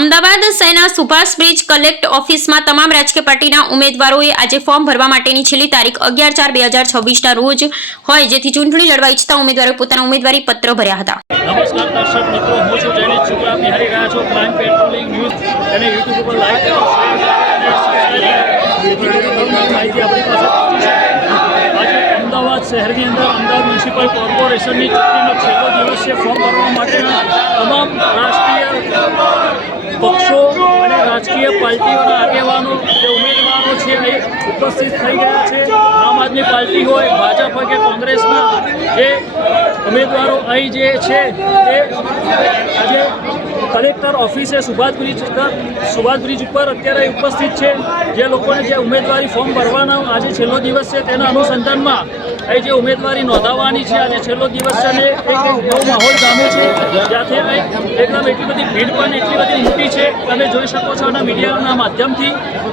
અમદાવાદ શહેરના Subhash bridge collect ઓફિસમાં તમામ રાજકીય પાર્ટીના ઉમેદવારોએ આજે ફોર્મ ભરવા માટેની છેલ્લી તારીખ 11/4/2026ના રોજ હોય, જેથી ચૂંટણી લડવા ઈચ્છતા ઉમેદવારોએ પોતાના ઉમેદવારી પત્ર ભર્યા હતા. નમસ્કાર દર્શક મિત્રો, હું છું જયનેશ શુક્લા. આપ નિહાળી રહ્યા છો ક્રાઇમ પેટ્રોલિંગ ન્યૂઝ અને યુટ્યુબ ઉપર લાઈક કરો, માહિતી આપણી પાસે આજે અમદાવાદ શહેરની અંદર અમદાવાદ મ્યુનિસિપલ કોર્પોરેશનની ચૂંટણીનો છેલ્લો દિવસ છે. ફોર્મ ભરવા માટેના તમામ રાષ્ટ્રીય પક્ષો અને રાજકીય પાર્ટીઓના આગેવાનો જે ઉમેદવારો છે એ ઉપસ્થિત થઈ ગયા છે. આમ આદમી પાર્ટી હોય, ભાજપ હોય કે કોંગ્રેસના જે ઉમેદવારો અહીં જે છે એ આજે કલેક્ટર ઓફિસે સુભાષ બ્રિજ ઉપર અત્યારે ઉપસ્થિત છે. જે લોકોને જે ઉમેદવારી ફોર્મ ભરવાના આજે છેલ્લો દિવસ છે તેના અનુસંધાનમાં અહીં જે ઉમેદવારી નોંધાવવાની છે આજે છેલ્લો દિવસ છે અને એક એવો માહોલ જામ્યો છે જ્યાંથી એકદમ એટલી બધી ભીડ પણ એટલી બધી મોટી છે. તમે જોઈ શકો છો આના મીડિયાના માધ્યમથી.